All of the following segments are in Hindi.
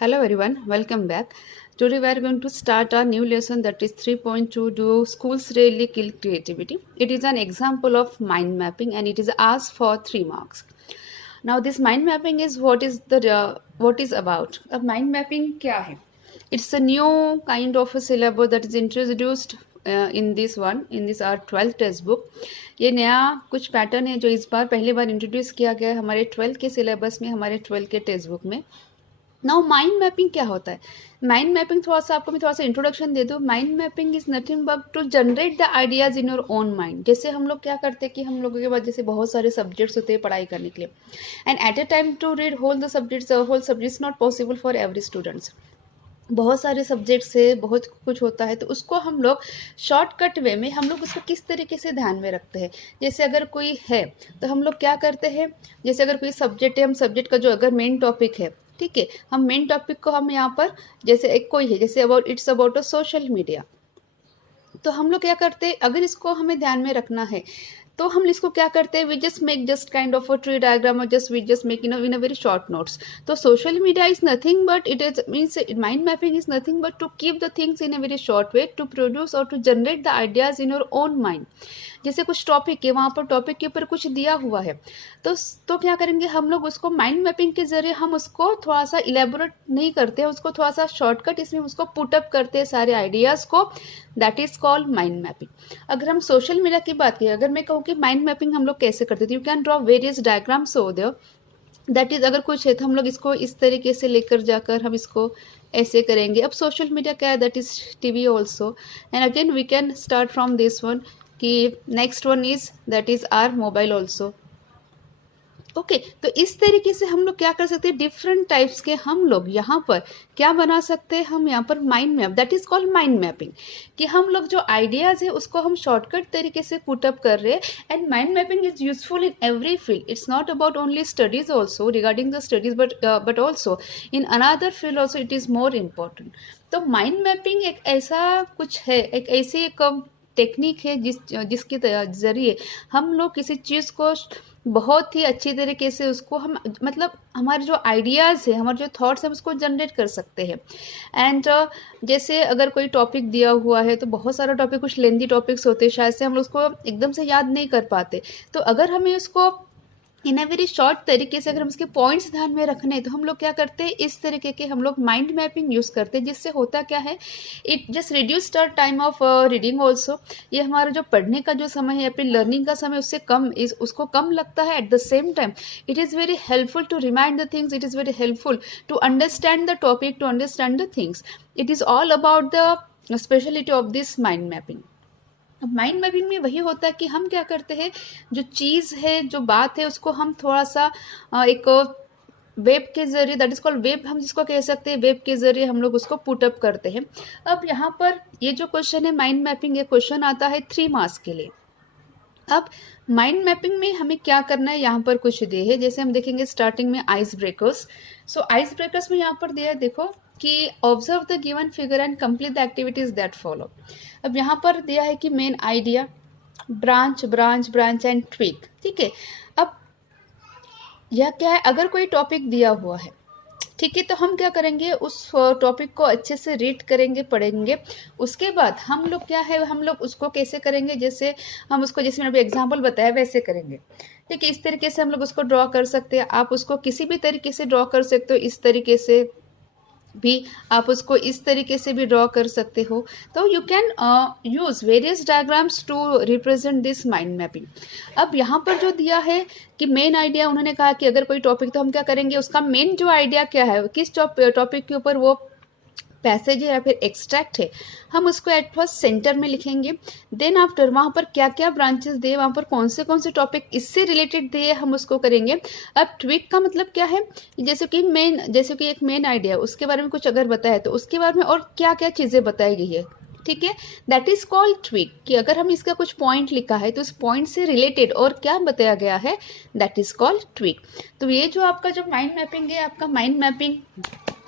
Hello everyone, welcome back. Today we are going to start our new lesson, that is 3.2, Do Schools Really Kill Creativity? It is an example of mind mapping and it is asked for 3 marks. Now this mind mapping is what is about. A mind mapping क्या है? It's a new kind of a syllabus that is introduced in this our 12th textbook. ये नया कुछ पैटर्न है जो इस बार पहली बार इंट्रोड्यूस किया गया है हमारे 12th के सिलेबस में, हमारे 12th के टेक्स्ट बुक में. नाउ माइंड मैपिंग क्या होता है? माइंड मैपिंग मैं थोड़ा सा इंट्रोडक्शन दे दूँ. Mind mapping is nothing but to generate the ideas in your own mind. जैसे हम लोग क्या करते हैं कि हम लोगों के पास जैसे बहुत सारे सब्जेक्ट्स होते हैं पढ़ाई करने के लिए, and at a time to read whole subjects not possible for every students. बहुत सारे सब्जेक्ट्स से बहुत कुछ होता है, तो उसको हम लोग शॉर्टकट वे में हम लोग उसको किस तरीके से ध्यान में रखते हैं. जैसे अगर कोई है तो हम लोग क्या करते हैं, जैसे अगर कोई सब्जेक्ट है, हम सब्जेक्ट का जो अगर मेन टॉपिक है, ठीक है, हम मेन टॉपिक को हम यहाँ पर जैसे एक कोई है, जैसे it's about a social media, तो हम लोग क्या करते हैं, अगर इसको हमें ध्यान में रखना है तो हम इसको क्या करते हैं, we just make just kind of a tree diagram और we just make in a very short notes. तो social media is nothing but it is means mind mapping is nothing but to keep the things in a very short way, to produce और to generate the ideas in your own mind. जैसे कुछ टॉपिक है, वहाँ पर टॉपिक के ऊपर कुछ दिया हुआ है, तो क्या करेंगे हम लोग, उसको माइंड मैपिंग के जरिए हम उसको थोड़ा सा इलेबोरेट नहीं करते हैं, उसको थोड़ा सा शॉर्टकट इसमें उसको पुटअप करते हैं सारे आइडियाज़ को. That is called mind mapping. अगर हम सोशल मीडिया की बात करें, अगर मैं कहूँ कि माइंड मैपिंग हम लोग कैसे करते थे, you can draw various diagrams हो देयर. दैट इज अगर कुछ है तो हम लोग इसको इस तरीके से लेकर जाकर हम इसको ऐसे करेंगे. अब सोशल मीडिया क्या है, that is TV also, and again we can start from this one कि next one is that is are mobile also. Okay, तो इस तरीके से हम लोग क्या कर सकते हैं, डिफरेंट टाइप्स के हम लोग यहाँ पर क्या बना सकते हैं, हम यहाँ पर mind map, that is called mind mapping, कि हम लोग जो आइडियाज है उसको हम शॉर्टकट तरीके से पुटअप कर रहे हैं. And mind mapping is useful in every field. It's not about only studies also, regarding the studies but also in another field also it is more important. तो माइंड मैपिंग एक ऐसा कुछ है, एक ऐसी एक टेक्निक है जिसके जरिए हम लोग किसी चीज़ को बहुत ही अच्छी तरीके से उसको हम मतलब हमारे जो आइडियाज़ है, हमारे जो थॉट्स हैं उसको जनरेट कर सकते हैं. एंड जैसे अगर कोई टॉपिक दिया हुआ है, तो बहुत सारा टॉपिक, कुछ लेंदी टॉपिक्स होते हैं, शायद से हम लोग उसको एकदम से याद नहीं कर पाते. तो अगर हमें उसको इन अ वेरी शॉर्ट तरीके से अगर हम उसके पॉइंट्स ध्यान में रखने हैं, तो हम लोग क्या करते हैं, इस तरीके के हम लोग माइंड मैपिंग यूज़ करते हैं. जिससे होता क्या है, it just reduce the time of reading also. ये हमारा जो पढ़ने का जो समय है या फिर लर्निंग का समय उससे कम उसको कम लगता है. At the same time it is very helpful to remind the things, it is very helpful to understand the topic, to understand the things. It is all about the speciality of this mind mapping. Mind mapping में वही होता है कि हम क्या करते हैं, जो चीज़ है, जो बात है, उसको हम थोड़ा सा एक वेब के जरिए, दैट इज कॉल्ड वेब, हम जिसको कह सकते हैं, वेब के जरिए हम लोग उसको पुटअप करते हैं. अब यहाँ पर ये जो क्वेश्चन है माइंड मैपिंग, ये क्वेश्चन आता है 3 मार्क्स के लिए. अब माइंड मैपिंग में हमें क्या करना है, यहाँ पर कुछ दिए है. जैसे हम देखेंगे स्टार्टिंग में आइस ब्रेकर्स. सो आइस ब्रेकर्स में यहाँ पर दिया है, देखो कि observe the given figure and complete the activities that follow. अब यहाँ पर दिया है कि main idea, branch branch branch and tweak. ठीक है, अब यह क्या है, अगर कोई टॉपिक दिया हुआ है, ठीक है, तो हम क्या करेंगे, उस टॉपिक को अच्छे से रीड करेंगे, पढ़ेंगे. उसके बाद हम लोग क्या है, हम लोग उसको कैसे करेंगे, जैसे हम उसको, जैसे मैंने अभी एग्जांपल बताया वैसे करेंगे. ठीक है, इस तरीके से हम लोग उसको ड्रॉ कर सकते हैं. आप उसको किसी भी तरीके से ड्रॉ कर सकते हो, इस तरीके से भी आप उसको इस तरीके से भी ड्रॉ कर सकते हो. तो you can use various diagrams to represent this mind mapping. अब यहाँ पर जो दिया है कि मेन आइडिया, उन्होंने कहा कि अगर कोई टॉपिक, तो हम क्या करेंगे, उसका मेन जो आइडिया क्या है, किस टॉपिक के ऊपर वो पैसेज है या फिर एक्सट्रैक्ट है, हम उसको एट फर्स्ट सेंटर में लिखेंगे. देन आफ्टर वहाँ पर क्या क्या ब्रांचेस दिए, वहाँ पर कौन से टॉपिक इससे रिलेटेड दिए, हम उसको करेंगे. अब ट्विक का मतलब क्या है, जैसे कि एक मेन आइडिया, उसके बारे में कुछ अगर बताया तो उसके बारे में और क्या क्या चीज़ें बताई गई है. ठीक है, दैट इज कॉल्ड ट्विक, कि अगर हम इसका कुछ पॉइंट लिखा है तो उस पॉइंट से रिलेटेड और क्या बताया गया है, दैट इज कॉल्ड ट्विक. तो ये जो आपका जो माइंड मैपिंग है, आपका माइंड मैपिंग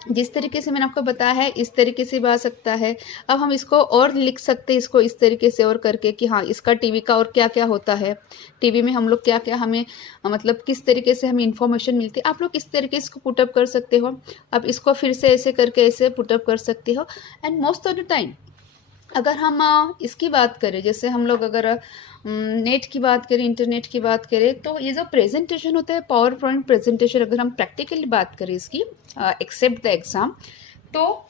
जिस तरीके से मैंने आपको बताया है इस तरीके से भी आ सकता है। अब हम इसको और लिख सकते हैं इसको इस तरीके से और करके कि हाँ इसका टीवी का और क्या क्या होता है, टीवी में हम लोग क्या क्या हमें मतलब किस तरीके से हमें इन्फॉर्मेशन मिलती है। आप लोग किस तरीके से इसको पुटअप कर सकते हो। अब इसको फिर से ऐसे करके ऐसे पुटअप कर सकते हो। And most of the time अगर हम इसकी बात करें, जैसे हम लोग अगर नेट की बात करें, इंटरनेट की बात करें, तो ये जो प्रेजेंटेशन होता है पावर पॉइंट प्रेजेंटेशन, अगर हम प्रैक्टिकली बात करें इसकी एक्सेप्ट द एग्ज़ाम, तो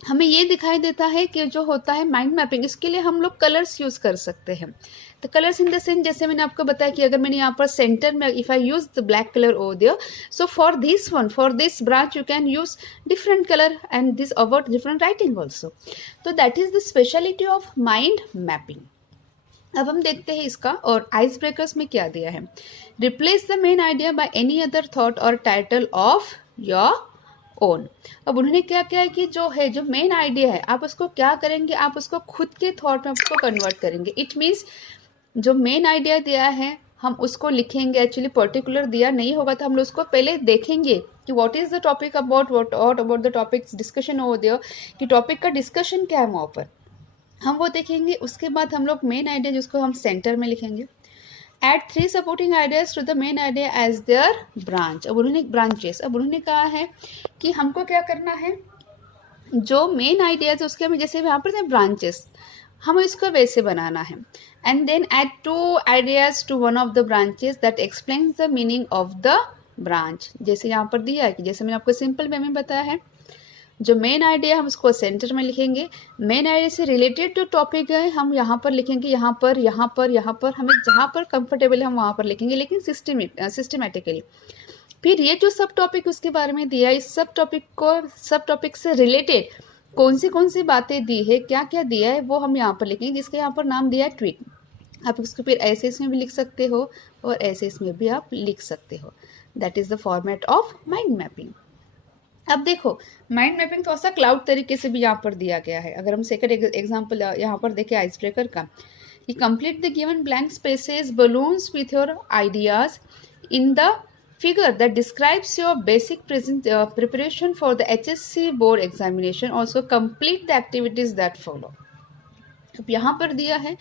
हमें ये दिखाई देता है कि जो होता है माइंड मैपिंग, इसके लिए हम लोग कलर्स यूज़ कर सकते हैं। तो कलर्स इन द सेंस, जैसे मैंने आपको बताया कि अगर मैंने यहाँ पर सेंटर में if I use the black colour over there, so for this one, for this branch you can use different colour and this about different writing also. तो that is the speciality of mind mapping. अब हम देखते हैं इसका और आइस ब्रेकर्स में क्या दिया है। Replace the main idea by any other thought और टाइटल ऑफ योर ओन। अब उन्होंने क्या किया है कि जो है जो मेन आइडिया है आप उसको क्या करेंगे, आप उसको खुद के थॉट में उसको कन्वर्ट करेंगे। इट मीन्स जो मेन आइडिया दिया है हम उसको लिखेंगे। एक्चुअली पर्टिकुलर दिया नहीं होगा तो हम लोग उसको पहले देखेंगे कि what is the topic about, what about the topics discussion over there, कि टॉपिक का डिस्कशन क्या है वहाँ पर, हम वो देखेंगे। उसके बाद हम लोग मेन आइडिया जिसको हम सेंटर में लिखेंगे। Add 3 supporting ideas to the main idea as their branch. अब उन्होंने ब्रांचेस, अब उन्होंने कहा है कि हमको क्या करना है, जो मेन आइडियाज उसके हमें जैसे यहाँ पर ब्रांचेस हमें इसको वैसे बनाना है। And then add 2 ideas to one of the branches that explains the meaning of the branch. जैसे यहाँ पर दिया है कि जैसे मैंने आपको सिंपल वे में बताया है, जो मेन आइडिया हम उसको सेंटर में लिखेंगे। मेन आइडिया से रिलेटेड जो टॉपिक है हम यहाँ पर लिखेंगे, यहाँ पर यहाँ पर यहाँ पर, हमें जहाँ पर कंफर्टेबल है हम वहाँ पर लिखेंगे, लेकिन सिस्टमेटिकली। फिर ये जो सब टॉपिक उसके बारे में दिया है, इस सब टॉपिक से रिलेटेड कौन सी बातें दी है, क्या क्या दिया है, वो हम यहाँ पर लिखेंगे, जिसका यहाँ पर नाम दिया है ट्वीक। आप इसको फिर ऐसे इसमें भी लिख सकते हो और ऐसे इसमें भी आप लिख सकते हो। That is the format of mind mapping. अब देखो माइंड मैपिंग थोड़ा सा क्लाउड तरीके से भी यहाँ पर दिया गया है। अगर हम सेकंड एग्जांपल यहाँ पर देखें आइस ब्रेकर का, कि complete the given blank spaces balloons with your ideas in the figure that describes your basic preparation for the HSC board examination. Also complete the activities that follow. अब यहाँ पर दिया है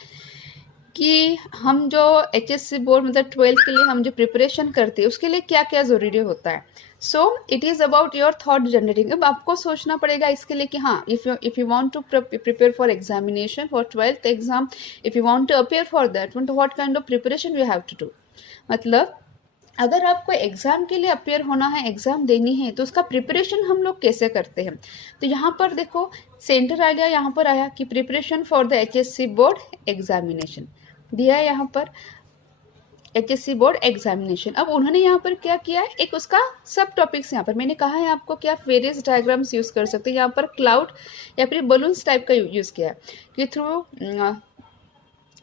कि हम जो HSC बोर्ड मतलब 12th के लिए हम जो प्रिपरेशन करते हैं उसके लिए क्या क्या ज़रूरी होता है। So it is about your thought generating. अब आपको सोचना पड़ेगा इसके लिए कि हाँ if you want to prepare for examination for 12th exam, if you want to appear for that one, तो what kind of preparation you have to do. मतलब अगर आपको एग्ज़ाम के लिए अपेयर होना है, एग्ज़ाम देनी है, तो उसका प्रिपरेशन हम लोग कैसे करते हैं। तो यहाँ पर देखो सेंटर आइडिया यहाँ पर आया कि preparation for the HSC board examination दिया है, यहाँ पर HSC बोर्ड एग्जामिनेशन। अब उन्होंने यहाँ पर क्या किया है, एक उसका सब टॉपिक्स यहाँ पर मैंने कहा है आपको कि आप वेरियस डायग्राम्स यूज़ कर सकते हैं। यहाँ पर क्लाउड या फिर बलून्स टाइप का यूज़ किया है कि through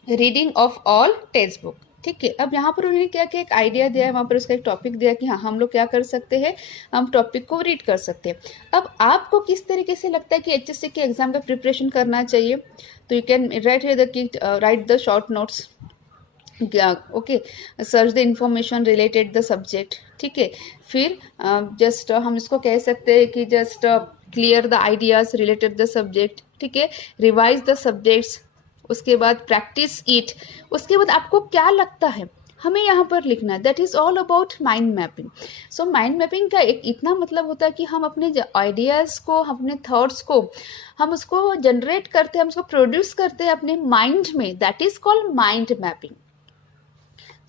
reading of all text book. ठीक है, अब यहाँ पर उन्होंने क्या किया, एक आइडिया दिया है, वहाँ पर उसका एक टॉपिक दिया कि हाँ हम लोग क्या कर सकते हैं, हम टॉपिक को रीड कर सकते हैं। अब आपको किस तरीके से लगता है कि HSC के एग्जाम का प्रिपरेशन करना चाहिए, तो you can write the short notes, okay, search the information related the subject. ठीक है, फिर जस्ट हम इसको कह सकते हैं कि just clear the ideas related the subject. ठीक है, रिवाइज द सब्जेक्ट्स, उसके बाद प्रैक्टिस इट, उसके बाद आपको क्या लगता है हमें यहाँ पर लिखना है। That is all about mind mapping. So mind mapping का एक इतना मतलब होता है कि हम अपने आइडियाज़ को, अपने थॉट्स को हम उसको जनरेट करते हैं, हम उसको प्रोड्यूस करते हैं अपने माइंड में। That is called mind mapping.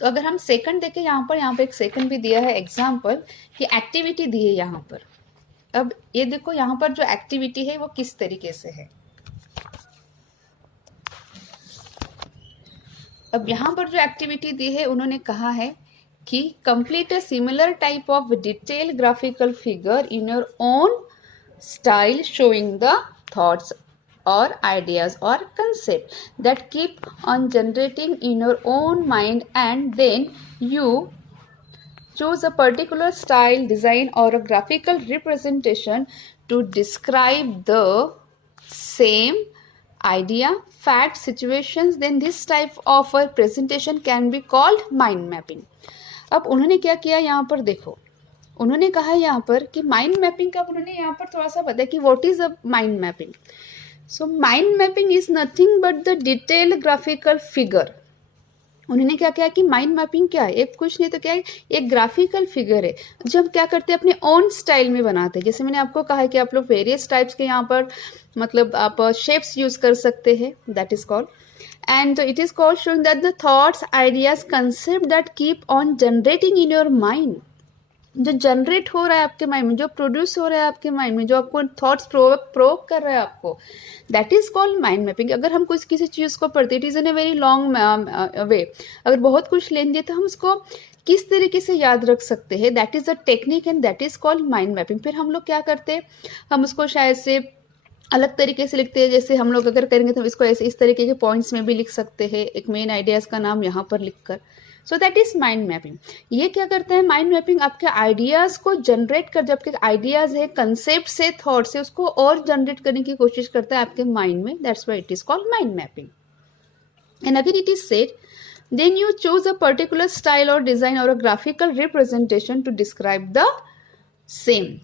तो अगर हम सेकंड देखें, यहाँ पर एक सेकंड भी दिया है एग्जाम्पल कि एक्टिविटी दी है यहाँ पर। अब ये देखो यहाँ पर जो एक्टिविटी है वो किस तरीके से है। अब यहाँ पर जो एक्टिविटी दी है उन्होंने कहा है कि complete a similar type of detail graphical figure in your own style showing the thoughts or ideas or concept that keep on generating in your own mind, and then you choose a particular style, design or a graphical representation to describe the same idea, fact, situations. Then this type of a presentation can be called mind mapping. अब उन्होंने क्या किया यहाँ पर देखो, उन्होंने कहा यहाँ पर कि माइंड मैपिंग का उन्होंने यहाँ पर थोड़ा सा बताया कि what is a mind mapping. So mind mapping is nothing but the detailed graphical figure. उन्होंने क्या किया कि माइंड मैपिंग क्या है, एक कुछ नहीं तो क्या है, एक ग्राफिकल फिगर है जो हम क्या करते हैं अपने ओन स्टाइल में बनाते हैं. जैसे मैंने आपको कहा है कि आप लोग वेरियस टाइप्स के यहाँ पर मतलब आप शेप्स यूज कर सकते हैं, that is called. And it is called showing that the thoughts, ideas, concept that keep on generating in your mind, जो जनरेट हो रहा है आपके माइंड में, जो प्रोड्यूस हो रहा है आपके माइंड में, जो आपको थॉट्स प्रोवोक कर रहा है आपको, that is called mind mapping. अगर हम कुछ किसी चीज़ को पढ़ते, it is in a very long way, अगर बहुत कुछ लेंगे तो हम उसको किस तरीके से याद रख सकते हैं, that is a technique and that is called mind mapping. फिर हम लोग क्या करते हैं, हम उसको शायद से अलग तरीके से लिखते हैं. जैसे हम लोग अगर करेंगे तो इसको ऐसे इस तरीके के पॉइंट्स में भी लिख सकते हैं, एक मेन आइडियाज़ का नाम यहाँ पर लिखकर. So that is mind mapping. ये क्या करता है माइंड मैपिंग, आपके आइडियाज़ को जनरेट कर, जब आपके आइडियाज़ है, कंसेप्ट से, थॉट से, उसको और जनरेट करने की कोशिश करता है आपके माइंड में. That's why it is called mind mapping. And again it is said, then you choose a particular style और डिजाइन और a graphical representation to describe the same.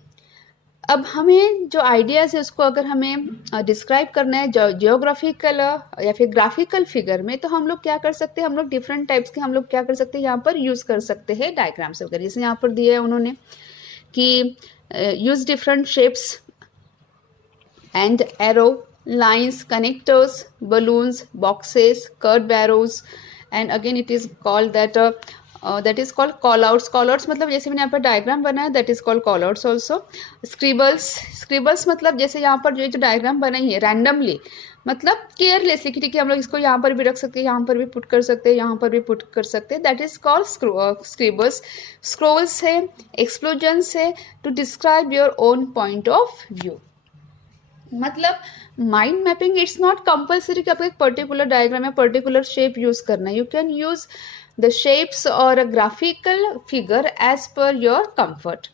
अब हमें जो आइडियाज़ है उसको अगर हमें डिस्क्राइब करना है जियोग्राफिकल या फिर ग्राफिकल फिगर में, तो हम लोग क्या कर सकते हैं, हम लोग डिफरेंट टाइप्स के हम लोग क्या कर सकते हैं यहाँ पर यूज़ कर सकते हैं डायग्राम्स वगैरह. जैसे यहाँ पर दिया है उन्होंने कि use different shapes and arrow, lines, connectors, balloons, boxes, curve arrows, and again it is called that is called call outs. Call outs मतलब जैसे मैंने यहाँ पर डायग्राम बनाया, that is called call outs also. Scribbles मतलब जैसे यहाँ पर जो डायग्राम बनाई है रैंडमली, मतलब केयरलेसली कि ठीक है हम लोग इसको यहाँ पर भी रख सकते हैं, यहाँ पर भी पुट कर सकते हैं, यहाँ पर भी पुट कर सकते हैं, that is called scribbles. Scrolls है, एक्सप्लोजन्स है, to describe your own point of view. मतलब mind mapping it's not compulsory कि आपको एक पर्टिकुलर डायग्राम या पर्टिकुलर शेप यूज करना है. You can use the shapes or a graphical figure as per your comfort.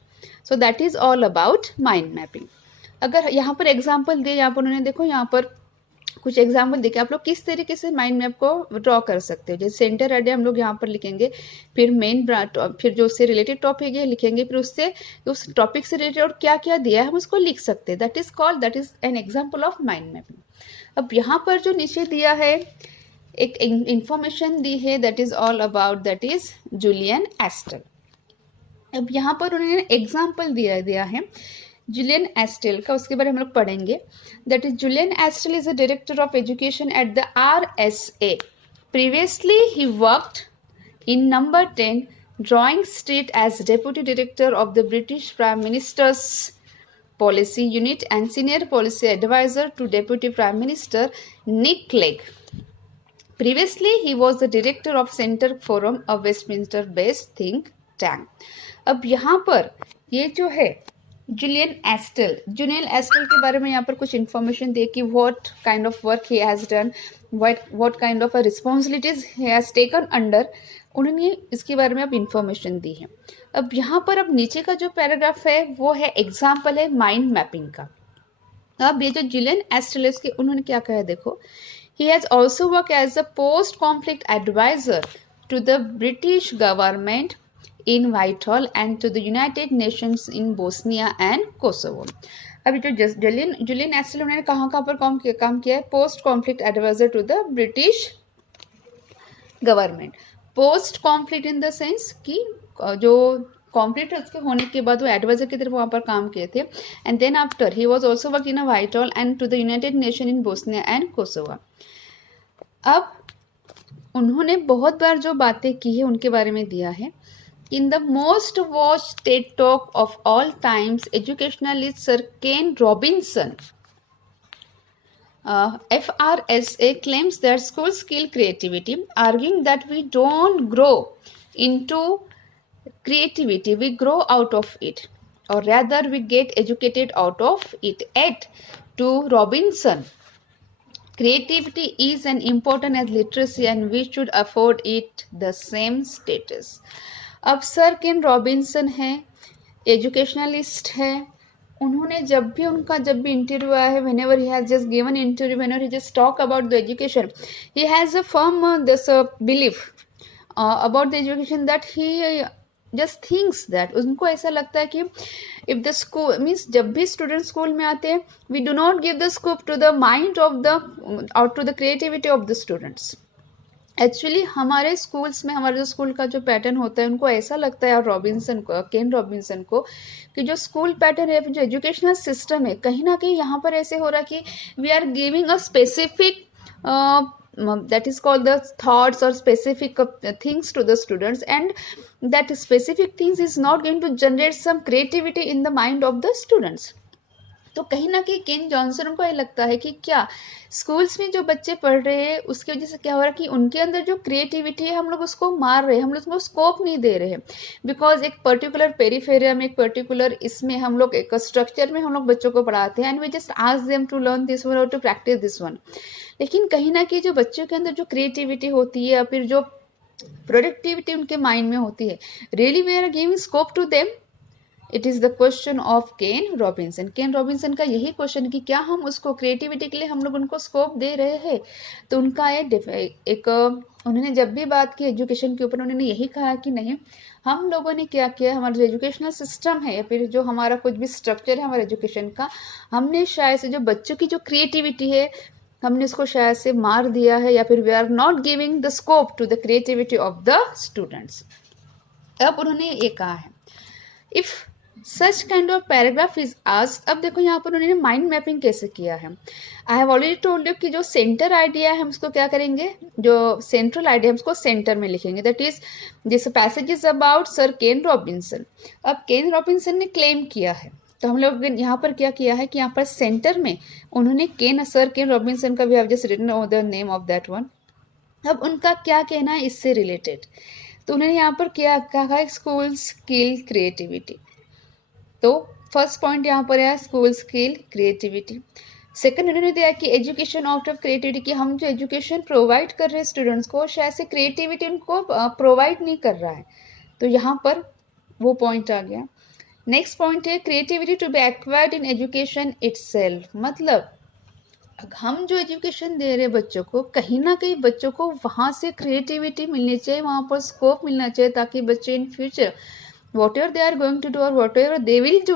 So that is all about mind mapping. अगर यहाँ पर एग्जाम्पल दिए, यहाँ पर उन्होंने देखो यहाँ पर कुछ एग्जाम्पल देखे, आप लोग किस तरीके से माइंड मैप को ड्रॉ कर सकते हो. जैसे सेंटर आइडिया हम लोग यहाँ पर लिखेंगे, फिर मेन फिर जो उससे रिलेटेड टॉपिक है लिखेंगे, फिर उससे उस टॉपिक से रिलेटेड और क्या क्या दिया है हम उसको लिख सकते हैं. That is an example of mind mapping. अब यहाँ पर जो नीचे दिया है एक इंफॉर्मेशन दी है, that is all about, that is Julian Astle. अब यहाँ पर उन्होंने एग्जाम्पल दिया है जूलियन एस्टल का, उसके बारे में हम लोग पढ़ेंगे. That is Julian Astle is a director of education at the RSA. Previously he worked in number 10 Downing Street as deputy director of the British prime minister's policy unit and senior policy adviser to deputy prime minister Nick Clegg. Previously, he was the director of Center Forum, a Westminster-based think tank. अब यहाँ पर ये जो है जूलियन एस्टल के बारे में यहाँ पर कुछ इन्फॉर्मेशन दे कि what kind of work he has done, what kind of a responsibilities he has taken under. उन्होंने इसके बारे में अब इन्फॉर्मेशन दी है. अब यहाँ पर अब नीचे का जो पैराग्राफ है वो है एग्जाम्पल है माइंड मैपिंग का. अब ये जो जूलियन एस्टल है उसके उन्होंने क्या कहा है देखो. He has also worked as a post-conflict advisor to the British government in Whitehall and to the United Nations in Bosnia and Kosovo. अभी जो जूलियन एस्टल उन्होंने कहाँ पर काम किया है, post conflict adviser to the British government. Post conflict in the sense कि जो कॉन्फ्लिक्ट उसके होने के बाद वो एडवाइजर की तरफ वहाँ पर काम किए थे. And then after he was also work in a Whitehall and to the United Nation in Bosnia and Kosovo. अब उन्होंने बहुत बार जो बातें की है उनके बारे में दिया है. In the most watch TED talk of all times educationalist sir Ken Robinson FRSA claims that schools kill creativity, arguing that we don't grow into creativity, we grow out of it, or rather we get educated out of it. Yet, to Robinson, creativity is as important as literacy and we should afford it the same status. अब सर केन रॉबिन्सन है, एजुकेशनलिस्ट है. उन्होंने जब भी इंटरव्यू आया है, whenever he has just given interview, whenever he just talk about the education, he has a firm this belief about the education that he just thinks that, उनको ऐसा लगता है कि इफ द स्कूल मीन्स, जब भी स्टूडेंट स्कूल में आते हैं, we do not give the scope to the mind of the और to the creativity of the students. Actually हमारे स्कूल्स में, हमारे जो स्कूल का जो पैटर्न होता है, उनको ऐसा लगता है, और रॉबिन्सन को, केन रॉबिन्सन को, कि जो स्कूल पैटर्न है, जो एजुकेशनल सिस्टम है, कहीं ना कहीं यहाँ पर ऐसे हो रहा है कि we are giving a specific that is called the thoughts or specific things to the students, and that specific things is not going to generate some creativity in the mind of the students. तो कहीं ना कहीं केन जॉनसन को ये लगता है कि क्या स्कूल्स में जो बच्चे पढ़ रहे हैं, उसकी वजह से क्या हो रहा है कि उनके अंदर जो क्रिएटिविटी है, हम लोग उसको मार रहे हैं, हम लोग उसको स्कोप नहीं दे रहे हैं, बिकॉज एक पर्टिकुलर पेरीफेरिया में, एक पर्टिकुलर इसमें हम लोग एक स्ट्रक्चर में हम लोग बच्चों को पढ़ाते हैं, and we just ask them to learn this one और टू प्रैक्टिस दिस वन। लेकिन कहीं ना कहीं जो बच्चों के अंदर जो क्रिएटिविटी होती है, या फिर जो प्रोडक्टिविटी उनके माइंड में होती है, really we are giving scope to them? It is the question of Ken Robinson. Ken Robinson का यही क्वेश्चन कि क्या हम उसको क्रिएटिविटी के लिए हम लोग उनको स्कोप दे रहे हैं। तो उनका एक उन्होंने जब भी बात की एजुकेशन के ऊपर, उन्होंने यही कहा कि नहीं, हम लोगों ने क्या किया, हमारा जो एजुकेशनल सिस्टम है, या फिर जो हमारा कुछ भी स्ट्रक्चर है हमारे एजुकेशन का, हमने शायद से जो बच्चों की जो क्रिएटिविटी है, हमने उसको शायद से मार दिया है, या फिर we are not giving the scope to the creativity of the students. अब उन्होंने ये कहा है, if such kind of paragraph is asked. अब देखो यहाँ पर उन्होंने माइंड मैपिंग कैसे किया है। I have already told you कि जो सेंटर आइडिया है, हम उसको क्या करेंगे, जो सेंट्रल आइडिया हम उसको सेंटर में लिखेंगे, that is this passage is about sir Ken Robinson. अब केन रॉबिन्सन ने क्लेम किया है, तो हम लोग यहाँ पर क्या किया है कि यहाँ पर सेंटर में उन्होंने सर केन रॉबिन्सन का, we have just written the name of that one. अब उनका क्या कहना है इससे रिलेटेड, तो उन्होंने यहाँ पर क्या कहा, स्कूल स्किल क्रिएटिविटी। तो फर्स्ट पॉइंट यहाँ पर है स्कूल स्किल क्रिएटिविटी। सेकंड उन्होंने दिया कि एजुकेशन आउट ऑफ क्रिएटिविटी, कि हम जो एजुकेशन प्रोवाइड कर रहे हैं स्टूडेंट्स को, शायद से क्रिएटिविटी उनको प्रोवाइड नहीं कर रहा है, तो यहाँ पर वो पॉइंट आ गया। नेक्स्ट पॉइंट है creativity to be acquired in education itself. मतलब हम जो एजुकेशन दे रहे हैं बच्चों को, कहीं ना कहीं बच्चों को वहाँ से क्रिएटिविटी मिलनी चाहिए, वहाँ पर स्कोप मिलना चाहिए, ताकि बच्चे in future whatever they are going to do or whatever they will do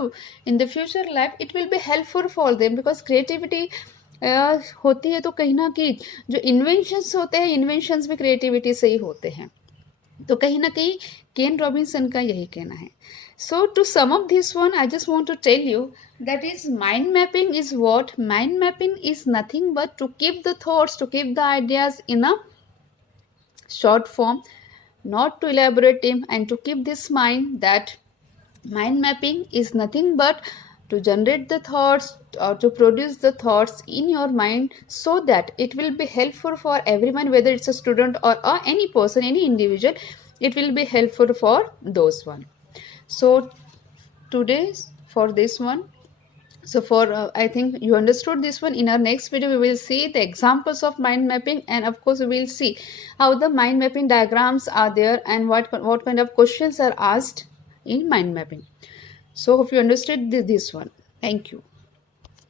in the future life, it will be helpful for them, because creativity होती है तो कहीं ना कहीं जो इन्वेंशंस होते हैं, इन्वेंशंस भी क्रिएटिविटी से ही होते हैं। तो कहीं ना कहीं केन रॉबिन्सन का यही कहना है। So to sum up this one, I just want to tell you that is mind mapping is what? Mind mapping is nothing but to keep the thoughts, to keep the ideas in a short form, not to elaborate them, and to keep this mind that mind mapping is nothing but to generate the thoughts or to produce the thoughts in your mind, so that it will be helpful for everyone, whether it's a student or any person, any individual, it will be helpful for those one. So today for this one, so for I think you understood this one. In our next video we will see the examples of mind mapping, and of course we will see how the mind mapping diagrams are there and what kind of questions are asked in mind mapping. So hope you understood this one. Thank you.